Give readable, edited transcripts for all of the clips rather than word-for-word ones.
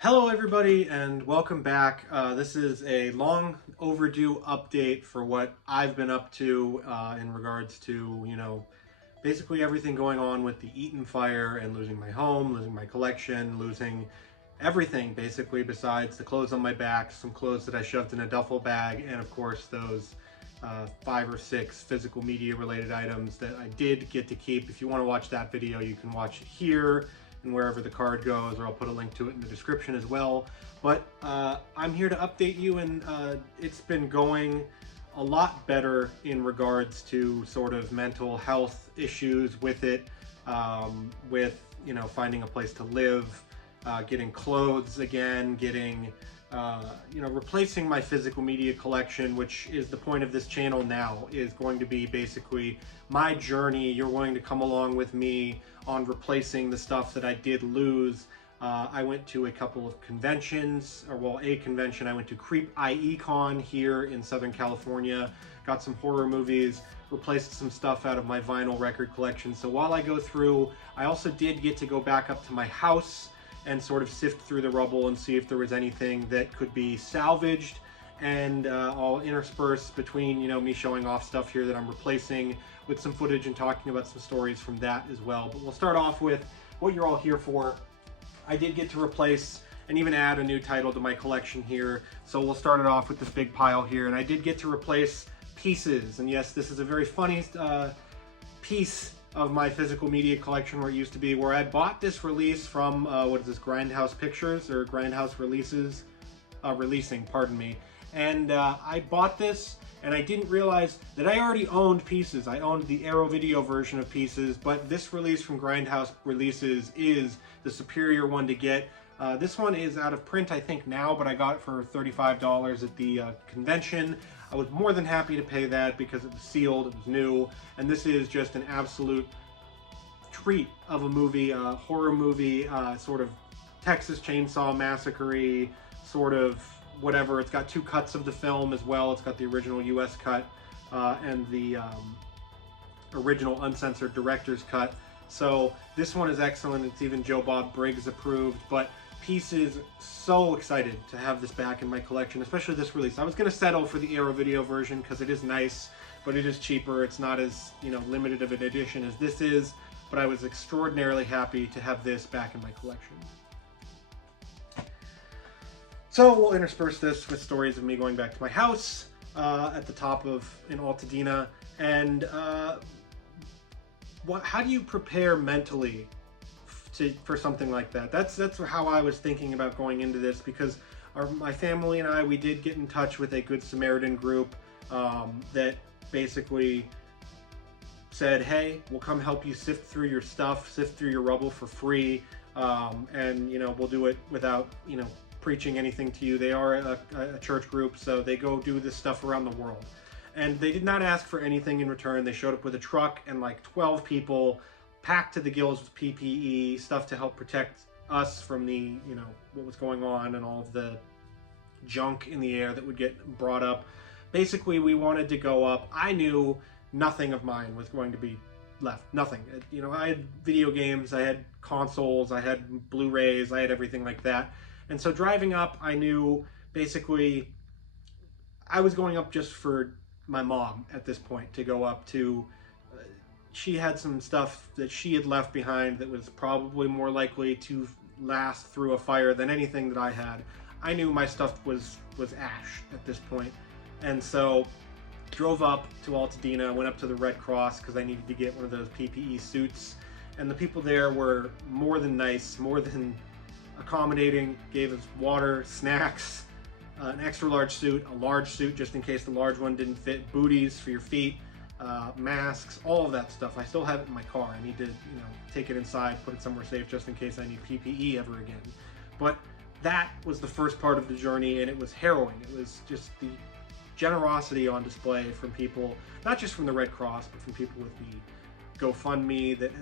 Hello everybody and welcome back. This is a long overdue update for what I've been up to in regards to, basically everything going on with the Eaton Fire and losing my home, losing my collection, losing everything basically besides the clothes on my back, some clothes that I shoved in a duffel bag, and of course those 5 or 6 physical media related items that I did get to keep. If you want to watch that video, you can watch it here and wherever the card goes, or I'll put a link to it in the description as well. But I'm here to update you, and it's been going a lot better in regards to sort of mental health issues with it, with finding a place to live, getting clothes again, getting replacing my physical media collection, which is the point of this channel now, is going to be basically my journey. You're going to come along with me on replacing the stuff that I did lose. I went to a couple of conventions, a convention. I went to Creep IECon here in Southern California, got some horror movies, replaced some stuff out of my vinyl record collection. So while I go through, I also did get to go back up to my house and sort of sift through the rubble and see if there was anything that could be salvaged. And I'll intersperse between, me showing off stuff here that I'm replacing with some footage and talking about some stories from that as well. But we'll start off with what you're all here for. I did get to replace and even add a new title to my collection here. So we'll start it off with this big pile here. And I did get to replace pieces. And yes, this is a very funny piece of my physical media collection where it used to be, where I bought this release from, what is this, Grindhouse Pictures, or Grindhouse Releases? Releasing, pardon me. And I bought this, and I didn't realize that I already owned Pieces. I owned the Arrow Video version of Pieces, but this release from Grindhouse Releases is the superior one to get. This one is out of print, I think, now, but I got it for $35 at the convention. I was more than happy to pay that because it was sealed, it was new, and this is just an absolute treat of a movie, a horror movie, sort of Texas Chainsaw Massacre-y, sort of whatever. It's got 2 cuts of the film as well. It's got the original US cut and the original uncensored director's cut. So this one is excellent. It's even Joe Bob Briggs approved, but Pieces, so excited to have this back in my collection, especially this release. I was going to settle for the Arrow Video version because it is nice, but it is cheaper. It's not as, limited of an edition as this is, but I was extraordinarily happy to have this back in my collection. So we'll intersperse this with stories of me going back to my house at the top of in Altadena, and how do you prepare mentally for something like that? That's how I was thinking about going into this, because my family and I, we did get in touch with a Good Samaritan group that basically said, hey, we'll come help you sift through your stuff, sift through your rubble for free, and we'll do it without preaching anything to you. They are a church group, so they go do this stuff around the world, and they did not ask for anything in return. They showed up with a truck and like 12 people packed to the gills with PPE, stuff to help protect us from the, what was going on and all of the junk in the air that would get brought up. Basically, we wanted to go up. I knew nothing of mine was going to be left. Nothing. I had video games, I had consoles, I had Blu-rays, I had everything like that. And so driving up, I knew basically I was going up just for my mom at this point, to go up to. She had some stuff that she had left behind that was probably more likely to last through a fire than anything that I had. I knew my stuff was ash at this point. And so drove up to Altadena, went up to the Red Cross because I needed to get one of those PPE suits. And the people there were more than nice, more than accommodating, gave us water, snacks, an extra large suit, a large suit just in case the large one didn't fit, booties for your feet, masks, all of that stuff. I still have it in my car. I need to, take it inside, put it somewhere safe just in case I need PPE ever again. But that was the first part of the journey, and it was harrowing. It was just the generosity on display from people, not just from the Red Cross, but from people with the GoFundMe that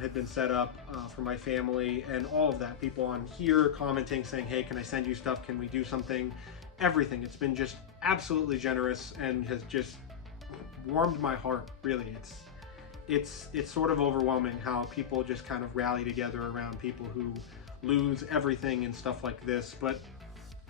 had been set up for my family, and all of that. People on here commenting, saying, hey, can I send you stuff? Can we do something? Everything. It's been just absolutely generous and has just warmed my heart, really. It's sort of overwhelming how people just kind of rally together around people who lose everything and stuff like this. But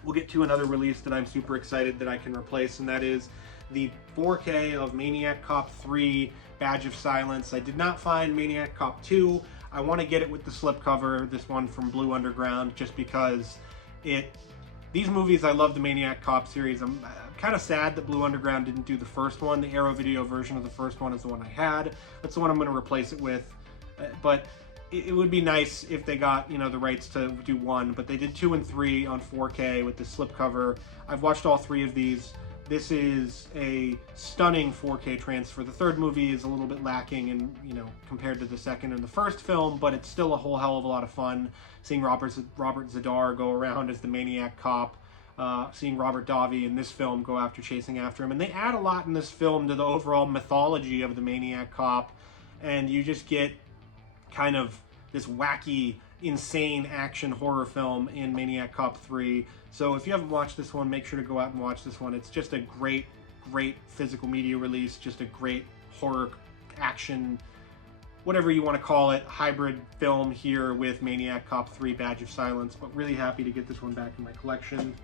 we'll get to another release that I'm super excited that I can replace, and that is the 4K of Maniac Cop 3 Badge of Silence. I did not find Maniac Cop 2. I want to get it with the slipcover, this one from Blue Underground, just because these movies, I love the Maniac Cop series. I'm kind of sad that Blue Underground didn't do the first one. The Arrow Video version of the first one is the one I had. That's the one I'm going to replace it with. But it would be nice if they got, you know, the rights to do one, but they did 2 and 3 on 4K with the slipcover. I've watched all 3 of these. This is a stunning 4K transfer. The third movie is a little bit lacking in, you know, compared to the second and the first film, but it's still a whole hell of a lot of fun seeing Robert Zadar go around as the Maniac Cop, seeing Robert Davi in this film go after chasing after him. And they add a lot in this film to the overall mythology of the Maniac Cop, and you just get kind of this wacky, insane action horror film in Maniac Cop 3. So if you haven't watched this one, make sure to go out and watch this one. It's just a great, great physical media release, just a great horror action, whatever you want to call it, hybrid film here with Maniac Cop 3 Badge of Silence. But really happy to get this one back in my collection.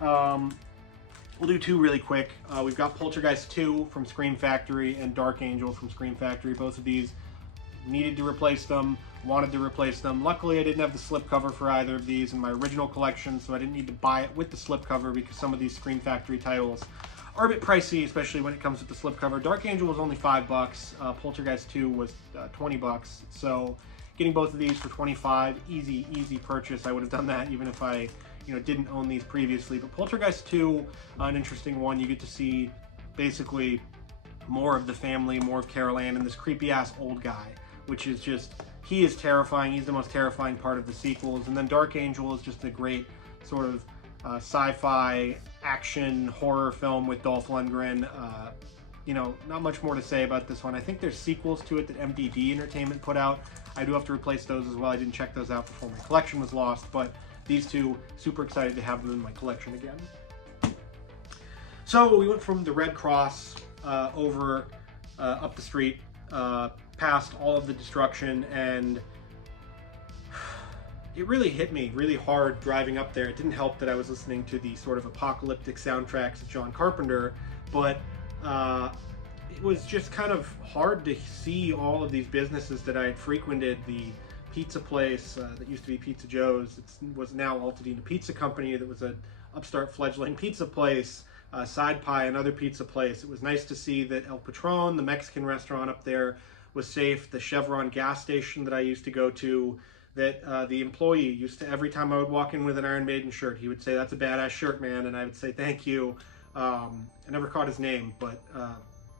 We'll do 2 really quick. We've got Poltergeist 2 from Scream Factory and Dark Angel from Scream Factory. Both of these needed to replace them, wanted to replace them. Luckily, I didn't have the slipcover for either of these in my original collection, so I didn't need to buy it with the slipcover because some of these Scream Factory titles are a bit pricey, especially when it comes with the slipcover. Dark Angel was only $5. Poltergeist 2 was $20. So getting both of these for $25, easy purchase. I would have done that even if I, you know, didn't own these previously. But Poltergeist 2, an interesting one. You get to see basically more of the family, more of Carol Ann, and this creepy ass old guy, which is just, he is terrifying. He's the most terrifying part of the sequels. And then Dark Angel is just a great sort of sci-fi action horror film with Dolph Lundgren. You know, not much more to say about this one. I think there's sequels to it that MDD Entertainment put out. I do have to replace those as well. I didn't check those out before my collection was lost, but these 2, super excited to have them in my collection again. So we went from the Red Cross over up the street, past all of the destruction, and it really hit me really hard driving up there. It didn't help that I was listening to the sort of apocalyptic soundtracks of John Carpenter, but it was just kind of hard to see all of these businesses that I had frequented. The pizza place that used to be Pizza Joe's, it was now Altadena Pizza Company, that was an upstart fledgling pizza place. Side Pie, another pizza place. It was nice to see that El Patron, the Mexican restaurant up there, was safe. The Chevron gas station that I used to go to, that the employee used to, every time I would walk in with an Iron Maiden shirt, he would say, "That's a badass shirt, man," and I would say, "Thank you." I never caught his name, but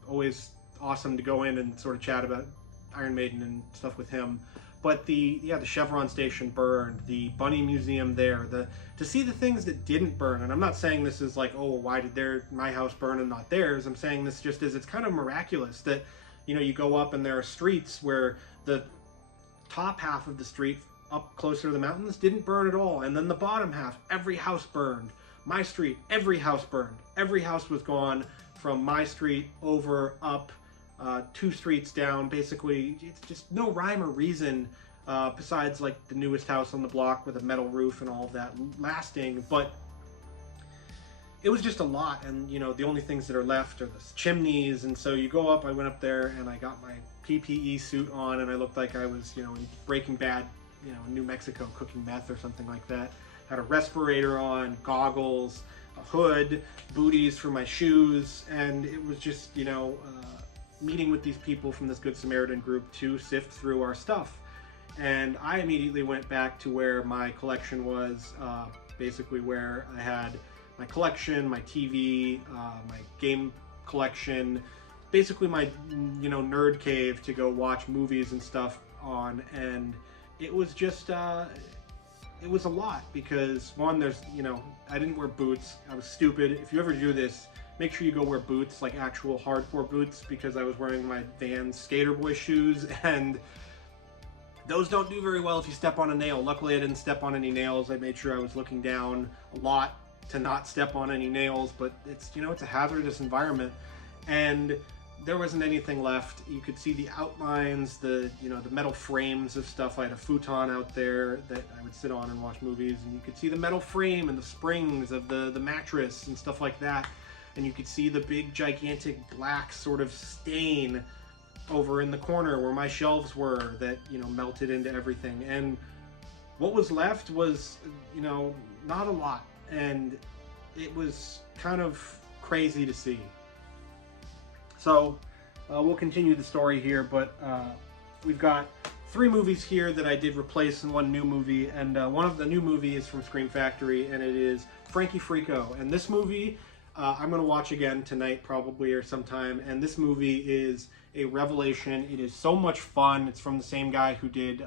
always awesome to go in and sort of chat about Iron Maiden and stuff with him. But the Chevron station burned, the Bunny Museum there, to see the things that didn't burn. And I'm not saying this is like, oh, why did my house burn and not theirs? I'm saying this just as it's kind of miraculous that, you know, you go up and there are streets where the top half of the street up closer to the mountains didn't burn at all. And then the bottom half, every house burned. My street, every house burned. Every house was gone from my street over, up, 2 streets down. Basically, it's just no rhyme or reason besides like the newest house on the block with a metal roof and all of that lasting. But it was just a lot, and you know, the only things that are left are the chimneys. And so you go up, I went up there and I got my PPE suit on, and I looked like I was, you know, in Breaking Bad, you know, in New Mexico cooking meth or something like that. Had a respirator on, goggles, a hood, booties for my shoes, and it was just, you know, meeting with these people from this Good Samaritan group to sift through our stuff. And I immediately went back to where my collection was, basically where I had my collection, my TV, my game collection, basically my, you know, nerd cave to go watch movies and stuff on. And it was just, it was a lot because, one, there's, you know, I didn't wear boots. I was stupid. If you ever do this, make sure you go wear boots, like actual hardcore boots, because I was wearing my Vans Skater Boy shoes, and those don't do very well if you step on a nail. Luckily, I didn't step on any nails. I made sure I was looking down a lot to not step on any nails, but it's, you know, it's a hazardous environment. And there wasn't anything left. You could see the outlines, the metal frames of stuff. I had a futon out there that I would sit on and watch movies, and you could see the metal frame and the springs of the mattress and stuff like that. And you could see the big gigantic black sort of stain over in the corner where my shelves were that, melted into everything. And what was left was, not a lot. And it was kind of crazy to see. So we'll continue the story here, but we've got 3 movies here that I did replace and 1 new movie, and one of the new movie is from Scream Factory, and it is Frankie Frico. And this movie I'm going to watch again tonight probably or sometime, and this movie is a revelation. It is so much fun. It's from the same guy who did,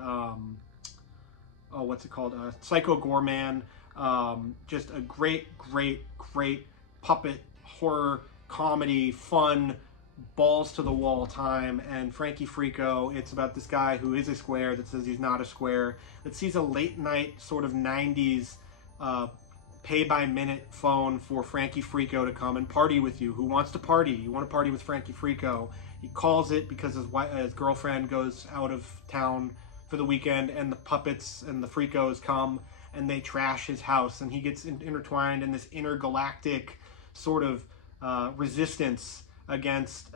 what's it called? Psycho Gorman. Just a great puppet horror comedy, fun, balls to the wall time. And Frankie Frico, it's about this guy who is a square that says he's not a square, that sees a late night sort of 90s pay by minute phone for Frankie Frico to come and party with you. Who wants to party? You want to party with Frankie Frico? He calls it because his girlfriend goes out of town for the weekend, and the puppets and the Fricos come and they trash his house, and he gets intertwined in this intergalactic sort of resistance against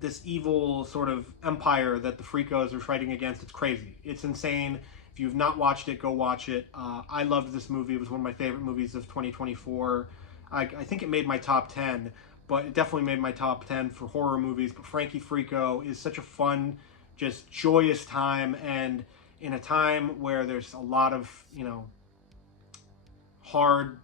this evil sort of empire that the Fricos are fighting against. It's crazy. It's insane. If you've not watched it, go watch it. I loved this movie. It was one of my favorite movies of 2024. I think it made my top 10, but it definitely made my top 10 for horror movies. But Frankie Frico is such a fun, just joyous time, and in a time where there's a lot of, hard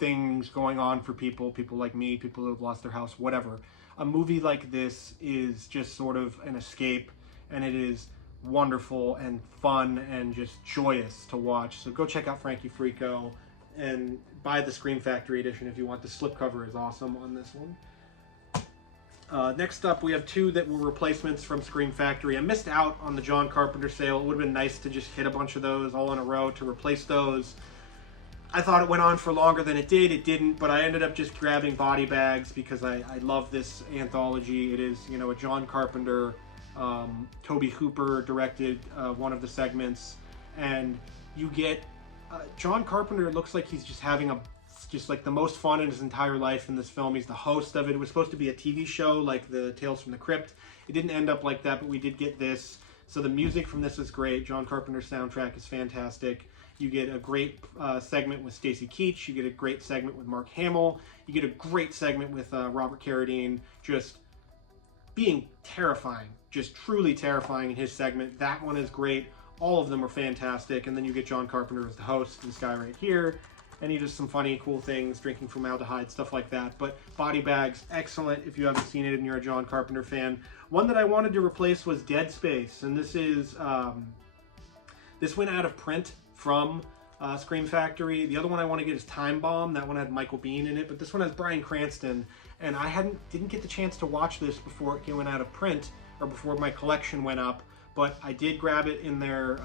things going on for people like me, people who have lost their house, whatever. A movie like this is just sort of an escape, and it is wonderful and fun and just joyous to watch. So go check out Frankie Frico and buy the Scream Factory edition if you want. The slipcover is awesome on this one. Next up, we have 2 that were replacements from Scream Factory. I missed out on the John Carpenter sale. It would have been nice to just hit a bunch of those all in a row to replace those. I thought it went on for longer than it did. It didn't, but I ended up just grabbing Body Bags because I love this anthology. It is, a John Carpenter, Tobe Hooper directed one of the segments, and you get John Carpenter. Looks like he's just having like the most fun in his entire life in this film. He's the host of it. It was supposed to be a TV show like the Tales from the Crypt. It didn't end up like that, but we did get this. So the music from this is great. John Carpenter's soundtrack is fantastic. You get a great segment with Stacy Keach. You get a great segment with Mark Hamill. You get a great segment with Robert Carradine, just being terrifying, just truly terrifying in his segment. That one is great. All of them are fantastic. And then you get John Carpenter as the host, this guy right here. And he does some funny, cool things, drinking formaldehyde, stuff like that. But Body Bags, excellent if you haven't seen it and you're a John Carpenter fan. One that I wanted to replace was Dead Space. And this is, this went out of print from Scream Factory. The other one I want to get is Time Bomb. That one had Michael Biehn in it, but this one has Bryan Cranston. And I didn't get the chance to watch this before it went out of print, or before my collection went up. But I did grab it in their,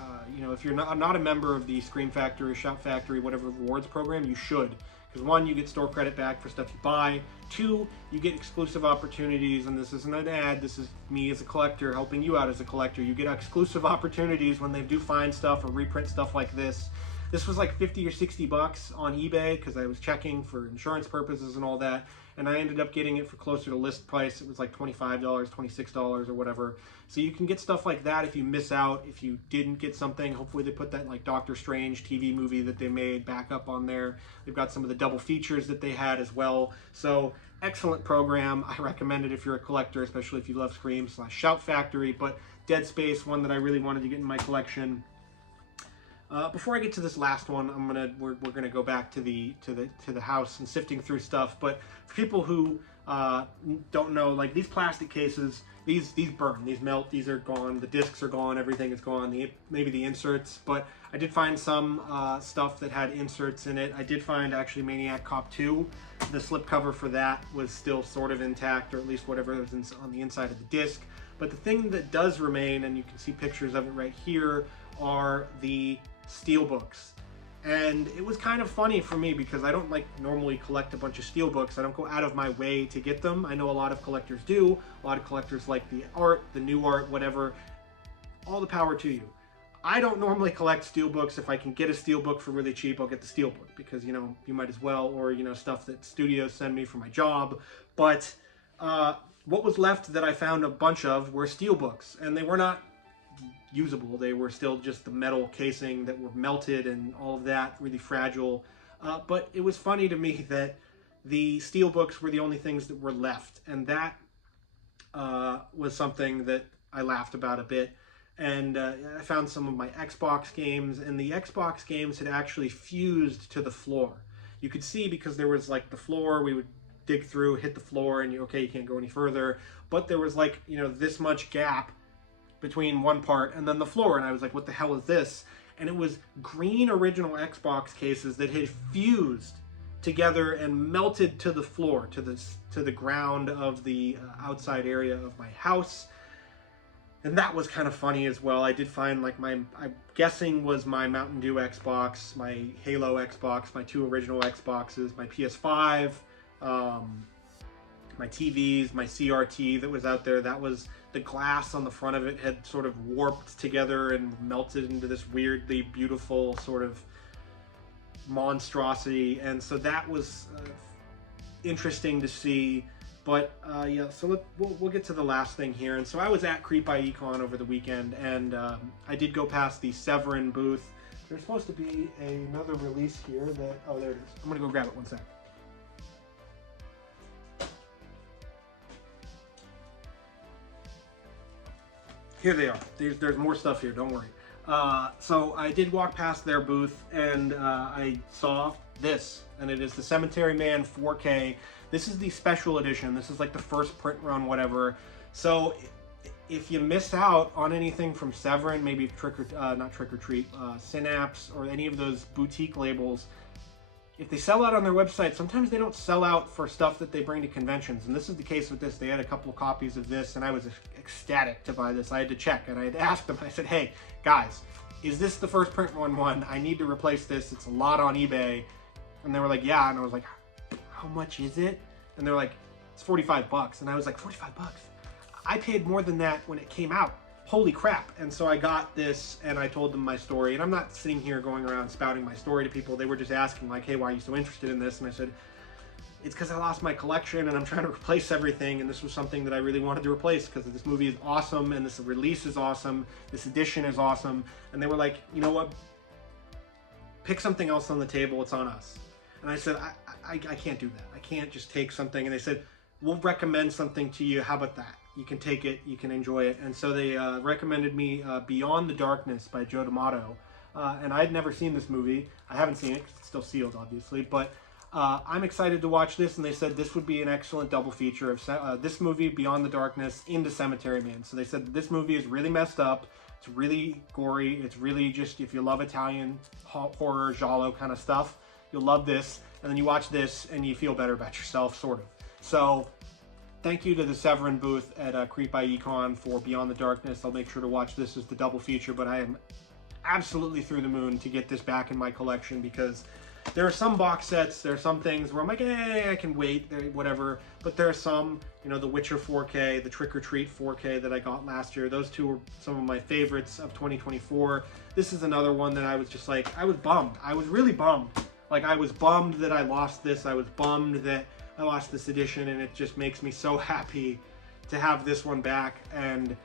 if you're not a member of the Scream Factory, Shout Factory, whatever rewards program, you should. Because 1, you get store credit back for stuff you buy. 2, you get exclusive opportunities, and this isn't an ad, this is me as a collector helping you out as a collector. You get exclusive opportunities when they do find stuff or reprint stuff like this. This was like 50 or 60 bucks on eBay because I was checking for insurance purposes and all that. And I ended up getting it for closer to list price. It was like $25, $26 or whatever. So you can get stuff like that if you miss out, if you didn't get something. Hopefully they put that like Doctor Strange TV movie that they made back up on there. They've got some of the double features that they had as well. So excellent program. I recommend it if you're a collector, especially if you love Scream / Shout Factory. But Dead Space, one that I really wanted to get in my collection. Before I get to this last one, we're gonna go back to the house and sifting through stuff. But for people who don't know, like these plastic cases, these burn, these melt, these are gone, the discs are gone, everything is gone. Maybe the inserts, but I did find some stuff that had inserts in it. I did find actually Maniac Cop 2. The slipcover for that was still sort of intact, or at least whatever was on the inside of the disc. But the thing that does remain, and you can see pictures of it right here, are the steelbooks. And it was kind of funny for me because I don't like normally collect a bunch of steelbooks. I don't go out of my way to get them. I know a lot of collectors do. A lot of collectors like the art, the new art, whatever. All the power to you. I don't normally collect steelbooks. If I can get a steelbook for really cheap, I'll get the steelbook because, you know, you might as well, or, you know, stuff that studios send me for my job. But what was left that I found a bunch of were steelbooks, and they were not usable. They were still just the metal casing that were melted and all of that, really fragile. But it was funny to me that the steelbooks were the only things that were left, and that was something that I laughed about a bit. And I found some of my Xbox games, and the Xbox games had actually fused to the floor. You could see because there was like the floor, we would dig through, hit the floor, and you can't go any further. But there was like, you know, this much gap between one part and then the floor, and I was like, what the hell is this? And it was green original Xbox cases that had fused together and melted to the floor, to the ground of the outside area of my house. And that was kind of funny as well. I did find like I'm guessing was my Mountain Dew Xbox, my Halo Xbox, my 2 original Xboxes, my PS5, my TVs, my CRT that was out there. That was, the glass on the front of it had sort of warped together and melted into this weirdly beautiful sort of monstrosity. And so that was interesting to see. But yeah, so we'll get to the last thing here. And so I was at Creep by Econ over the weekend, and I did go past the Severin booth. There's supposed to be another release here that, oh, there it is. I'm gonna go grab it one sec. Here they are. There's more stuff here, don't worry. So I did walk past their booth, and I saw this, and it is the Cemetery Man 4K. This is the special edition. This is like the first print run, whatever. So if you miss out on anything from Severin, maybe not Trick or Treat, Synapse, or any of those boutique labels, if they sell out on their website, sometimes they don't sell out for stuff that they bring to conventions. And this is the case with this. They had a couple of copies of this, and I was ecstatic to buy this. I had to check, and I had asked them, I said, hey, guys, is this the first print run one? I need to replace this. It's a lot on eBay. And they were like, yeah. And I was like, how much is it? And they're like, it's 45 bucks. And I was like, 45 bucks? I paid more than that when it came out. Holy crap. And so I got this, and I told them my story. And I'm not sitting here going around spouting my story to people. They were just asking like, hey, why are you so interested in this? And I said, it's because I lost my collection and I'm trying to replace everything. And this was something that I really wanted to replace because this movie is awesome, and this release is awesome. This edition is awesome. And they were like, you know what? Pick something else on the table. It's on us. And I said, I can't do that. I can't just take something. And they said, we'll recommend something to you. How about that? You can take it, you can enjoy it. And so they recommended me Beyond the Darkness by Joe D'Amato. And I had never seen this movie. I haven't seen it because it's still sealed, obviously. But I'm excited to watch this. And they said this would be an excellent double feature of this movie, Beyond the Darkness, into Cemetery Man. So they said this movie is really messed up. It's really gory. It's really just, if you love Italian horror, giallo kind of stuff, you'll love this. And then you watch this and you feel better about yourself, sort of. So thank you to the Severin booth at Creep by Econ for Beyond the Darkness. I'll make sure to watch this as the double feature, but I am absolutely through the moon to get this back in my collection because there are some box sets, there are some things where I'm like, hey, I can wait, whatever. But there are some, you know, the Witcher 4K, the Trick or Treat 4K that I got last year. Those two were some of my favorites of 2024. This is another one that I was just like, I was bummed. I was really bummed. Like, I was bummed that I lost this. I was bummed that I lost this edition, and it just makes me so happy to have this one back. And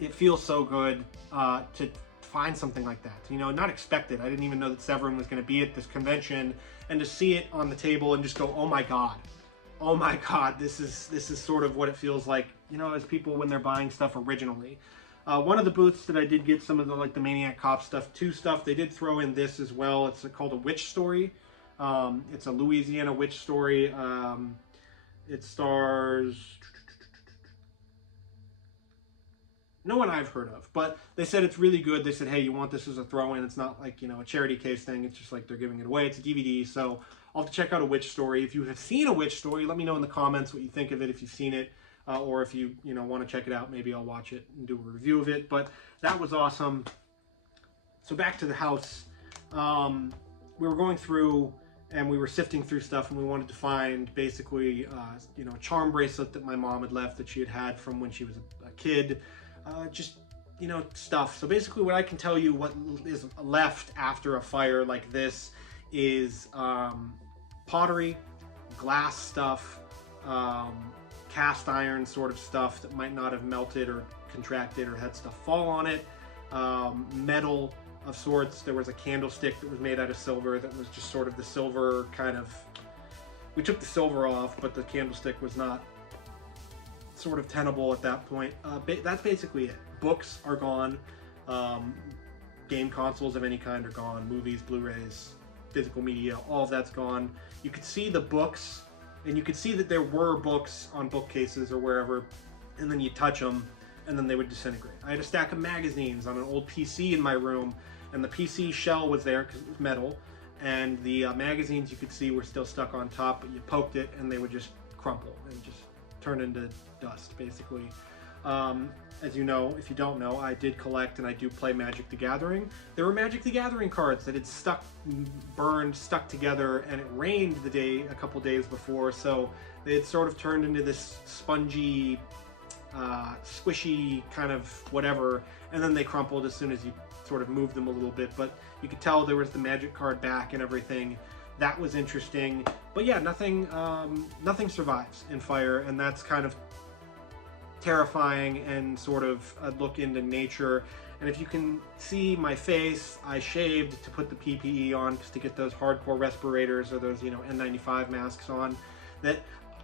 it feels so good to find something like that. You know, not expected. I didn't even know that Severin was going to be at this convention, and to see it on the table and just go, oh my god, this is sort of what it feels like, you know, as people when they're buying stuff originally. One of the booths that I did get some of the like the Maniac Cop stuff, 2 stuff, they did throw in this as well. It's called A Witch Story. It's a Louisiana witch story. It stars no one I've heard of, but they said it's really good. They said, hey, you want this as a throw-in? It's not like, you know, a charity case thing. It's just like they're giving it away. It's a DVD, so I'll have to check out A Witch Story. If you have seen A Witch Story, let me know in the comments what you think of it, if you've seen it. Or if you want to check it out, maybe I'll watch it and do a review of it. But that was awesome. So back to the house. we were going through and we were sifting through stuff, and we wanted to find basically, you know, a charm bracelet that my mom had left that she had had from when she was a kid, just, you know, stuff. So basically what I can tell you what is left after a fire like this is pottery, glass stuff, cast iron sort of stuff that might not have melted or contracted or had stuff fall on it, metal of sorts. There was a candlestick that was made out of silver that was just sort of the silver kind of, we took the silver off, but the candlestick was not sort of tenable at that point. That's basically it. Books are gone. Game consoles of any kind are gone. Movies, Blu-rays, physical media, all of that's gone. You could see the books, and you could see that there were books on bookcases or wherever, and then you touch them, and then they would disintegrate. I had a stack of magazines on an old PC in my room, and the PC shell was there because it was metal, and the magazines you could see were still stuck on top, but you poked it and they would just crumple and just turn into dust, basically. As you know, if you don't know, I did collect and I do play Magic the Gathering. There were Magic the Gathering cards that had stuck together, and it rained a couple days before, so they had sort of turned into this spongy, squishy kind of whatever, and then they crumpled as soon as you sort of moved them a little bit, but you could tell there was the Magic card back and everything. That was interesting, but yeah, nothing survives in fire, and that's kind of terrifying and sort of a look into nature. And if you can see my face, I shaved to put the PPE on, to get those hardcore respirators or those, you know, N95 masks on, that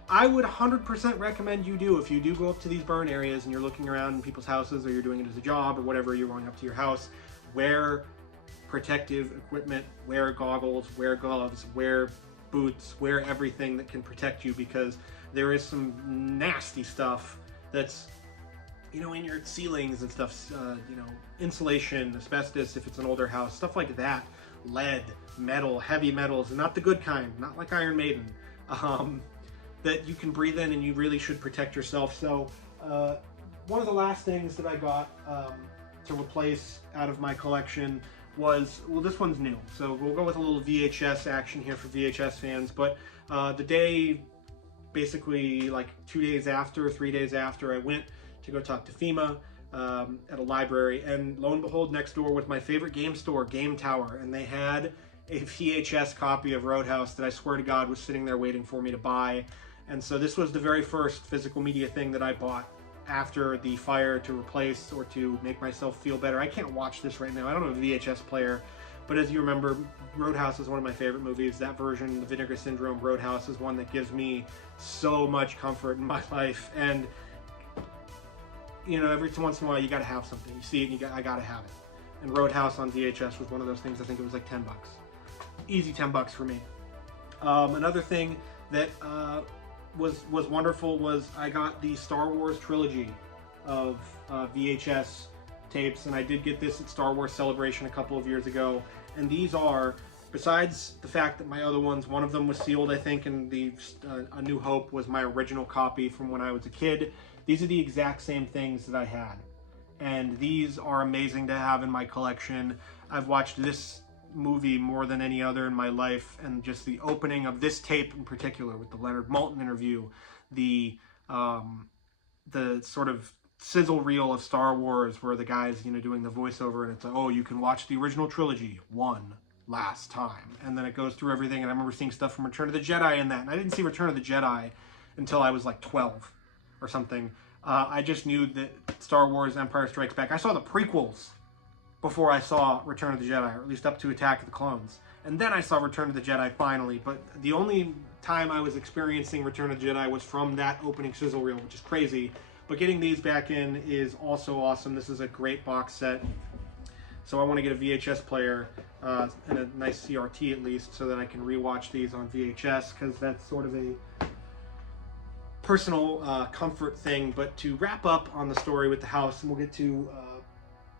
I would 100% recommend you do. If you do go up to these burn areas and you're looking around in people's houses, or you're doing it as a job or whatever, you're going up to your house, wear protective equipment, wear goggles, wear gloves, wear boots, wear everything that can protect you, because there is some nasty stuff that's, you know, in your ceilings and stuff, you know, insulation, asbestos if it's an older house, stuff like that, lead, metal, heavy metals, and not the good kind, not like Iron Maiden, that you can breathe in, and you really should protect yourself. So one of the last things that I got to replace out of my collection was, well, this one's new, so we'll go with a little VHS action here for VHS fans, but the day, basically like 3 days after, I went to go talk to FEMA at a library, and lo and behold, next door was my favorite game store, Game Tower, and they had a VHS copy of Roadhouse that I swear to God was sitting there waiting for me to buy. And so this was the very first physical media thing that I bought after the fire, to replace or to make myself feel better. I can't watch this right now. I don't have a VHS player, but as you remember, Roadhouse is one of my favorite movies. That version, the Vinegar Syndrome Roadhouse, is one that gives me so much comfort in my life. And you know, every once in a while you gotta have something. You see it and I gotta have it. And Roadhouse on VHS was one of those things. I think it was like 10 bucks. Easy 10 bucks for me. Another thing that was wonderful was I got the Star Wars trilogy of VHS tapes, and I did get this at Star Wars Celebration a couple of years ago. And these are, besides the fact that my other ones, one of them was sealed, I think, and the A New Hope was my original copy from when I was a kid. These are the exact same things that I had, and these are amazing to have in my collection. I've watched this movie more than any other in my life, and just the opening of this tape in particular with the Leonard Maltin interview, the sort of sizzle reel of Star Wars where the guy's, you know, doing the voiceover, and it's like, oh, you can watch the original trilogy one last time, and then it goes through everything. And I remember seeing stuff from Return of the Jedi in that, and I didn't see Return of the Jedi until I was like 12 or something. I just knew that Star Wars Empire Strikes Back, I saw the prequels before I saw Return of the Jedi, or at least up to Attack of the Clones. And then I saw Return of the Jedi finally, but the only time I was experiencing Return of the Jedi was from that opening sizzle reel, which is crazy. But getting these back in is also awesome. This is a great box set. So I want to get a VHS player and a nice CRT at least, so that I can rewatch these on VHS, because that's sort of a personal comfort thing. But to wrap up on the story with the house, and we'll get to,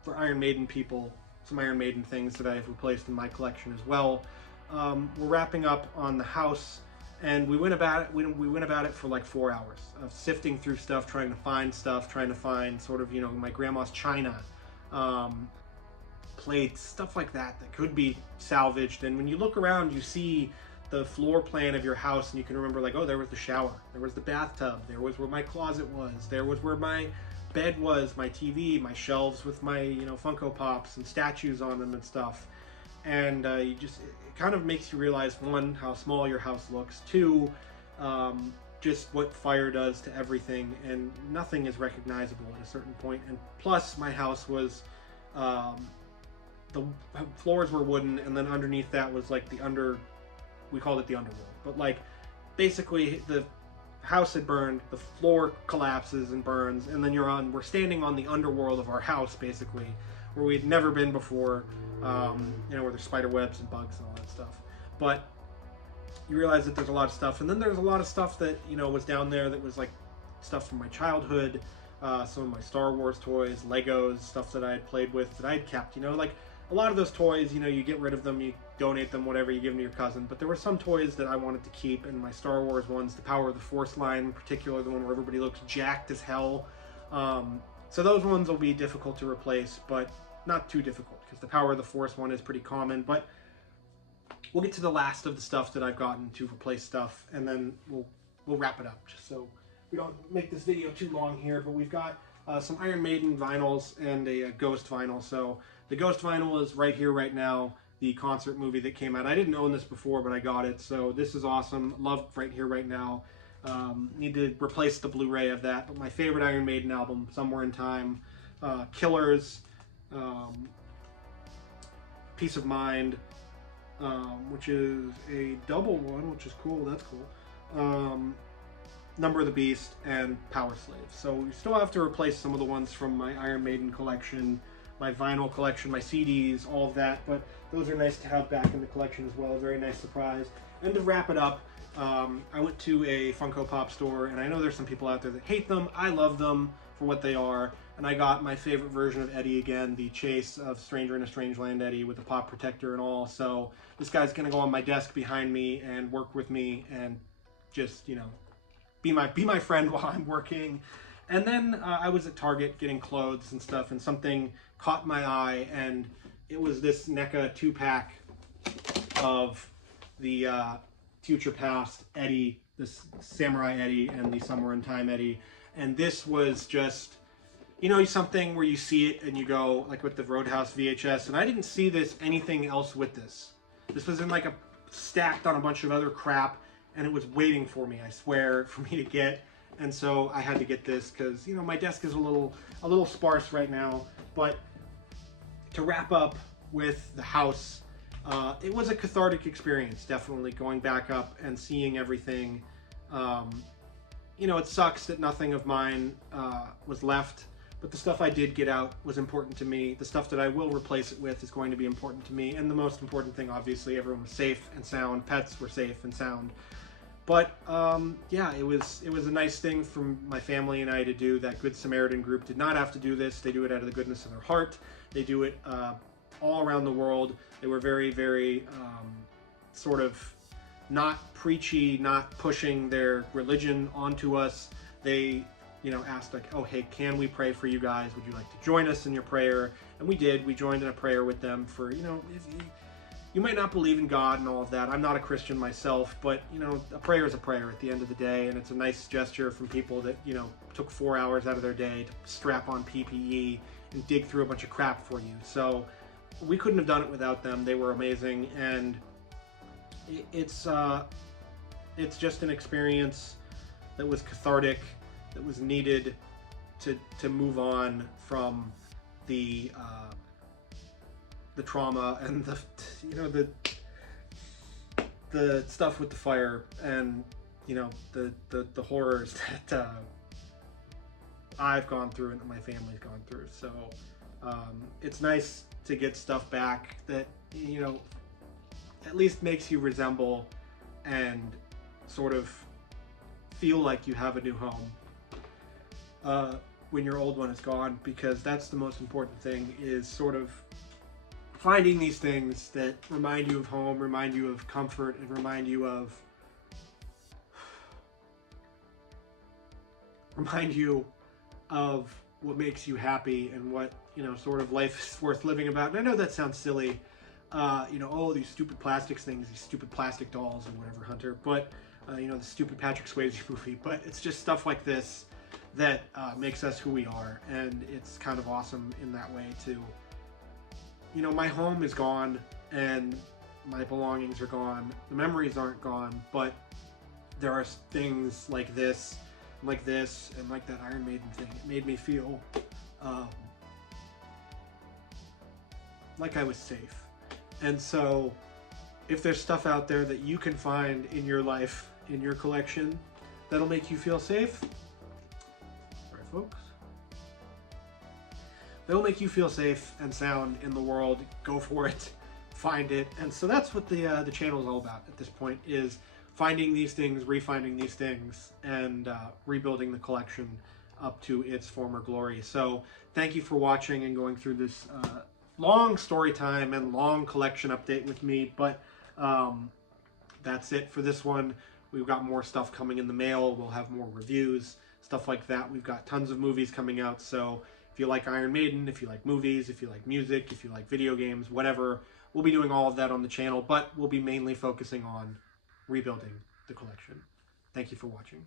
for Iron Maiden people, some Iron Maiden things that I've replaced in my collection as well. We're wrapping up on the house, and we went about it. We went about it for like 4 hours of sifting through stuff, trying to find stuff, trying to find sort of, you know, my grandma's china, plates, stuff like that that could be salvaged. And when you look around, you see the floor plan of your house, and you can remember, like, oh, there was the shower, there was the bathtub, there was where my closet was, there was where my bed was, my TV, my shelves with my, you know, Funko Pops and statues on them and stuff. And it kind of makes you realize, one, how small your house looks, two, just what fire does to everything, and nothing is recognizable at a certain point. And plus, my house was, the floors were wooden, and then underneath that was like we called it the underworld. But like, basically, the house had burned, the floor collapses and burns, and then we're standing on the underworld of our house, basically, where we'd never been before, you know, where there's spider webs and bugs and all that stuff. But you realize that there's a lot of stuff, and then there's a lot of stuff that, you know, was down there that was like stuff from my childhood, some of my Star Wars toys, Legos, stuff that I had played with, that I had kept, you know, like a lot of those toys, you know, you get rid of them, you donate them, whatever, you give them to your cousin. But there were some toys that I wanted to keep, and my Star Wars ones, the Power of the Force line in particular, the one where everybody looks jacked as hell. So those ones will be difficult to replace, but not too difficult, because the Power of the Force one is pretty common. But we'll get to the last of the stuff that I've gotten to replace stuff, and then we'll wrap it up, just so we don't make this video too long here. But we've got some Iron Maiden vinyls and a Ghost vinyl. So the Ghost vinyl is right here, right now, the concert movie that came out. I didn't own this before, but I got it, so this is awesome. Love Right Here, Right Now. Need to replace the Blu-ray of that, but my favorite Iron Maiden album, Somewhere in Time, Killers, Peace of Mind, which is a double one, which is cool, that's cool, Number of the Beast, and Power Slave. So we still have to replace some of the ones from my Iron Maiden collection, my vinyl collection, my CDs, all of that, but those are nice to have back in the collection as well. A very nice surprise. And to wrap it up, I went to a Funko Pop store, and I know there's some people out there that hate them. I love them for what they are, and I got my favorite version of Eddie again, the Chase of Stranger in a Strange Land Eddie with the pop protector and all. So this guy's gonna go on my desk behind me and work with me and just, you know, be my friend while I'm working. And then I was at Target getting clothes and stuff, and something caught my eye, and it was this NECA 2-pack of the Future Past Eddie, this Samurai Eddie, and the Somewhere in Time Eddie. And this was just, you know, something where you see it and you go, like with the Roadhouse VHS, and I didn't see anything else with this. This was in like stacked on a bunch of other crap, and it was waiting for me, I swear, for me to get. And so I had to get this because, you know, my desk is a little sparse right now. But to wrap up with the house, it was a cathartic experience, definitely, going back up and seeing everything. You know, it sucks that nothing of mine was left, but the stuff I did get out was important to me. The stuff that I will replace it with is going to be important to me. And the most important thing, obviously, everyone was safe and sound. Pets were safe and sound. But yeah, it was a nice thing for my family and I to do. That Good Samaritan group did not have to do this. They do it out of the goodness of their heart. They do it all around the world. They were very, very sort of not preachy, not pushing their religion onto us. They, you know, asked like, oh, hey, can we pray for you guys? Would you like to join us in your prayer? And we did. We joined in a prayer with them for, you know, you might not believe in God and all of that. I'm not a Christian myself, but, you know, a prayer is a prayer at the end of the day, and it's a nice gesture from people that, you know, took 4 hours out of their day to strap on PPE and dig through a bunch of crap for you. So we couldn't have done it without them. They were amazing, and it's just an experience that was cathartic, that was needed to move on from the trauma and the, you know, the stuff with the fire, and, you know, the horrors that I've gone through and that my family's gone through. So it's nice to get stuff back that, you know, at least makes you resemble and sort of feel like you have a new home when your old one is gone, because that's the most important thing, is sort of finding these things that remind you of home, remind you of comfort, and remind you of what makes you happy and what, you know, sort of life is worth living about. And I know that sounds silly, you know, oh, these stupid plastics things, these stupid plastic dolls or whatever, Hunter, but, you know, the stupid Patrick Swayze movie, but it's just stuff like this that makes us who we are, and it's kind of awesome in that way too. You know, my home is gone, and my belongings are gone, the memories aren't gone, but there are things like this, and like that Iron Maiden thing. It made me feel like I was safe. And so if there's stuff out there that you can find in your life, in your collection, that'll make you feel safe, right folks, that'll make you feel safe and sound in the world, go for it, find it. And so that's what the channel is all about at this point, is finding these things, refinding these things, and rebuilding the collection up to its former glory. So thank you for watching and going through this long story time and long collection update with me, but that's it for this one. We've got more stuff coming in the mail. We'll have more reviews, stuff like that. We've got tons of movies coming out, so if you like Iron Maiden, if you like movies, if you like music, if you like video games, whatever, we'll be doing all of that on the channel, but we'll be mainly focusing on rebuilding the collection. Thank you for watching.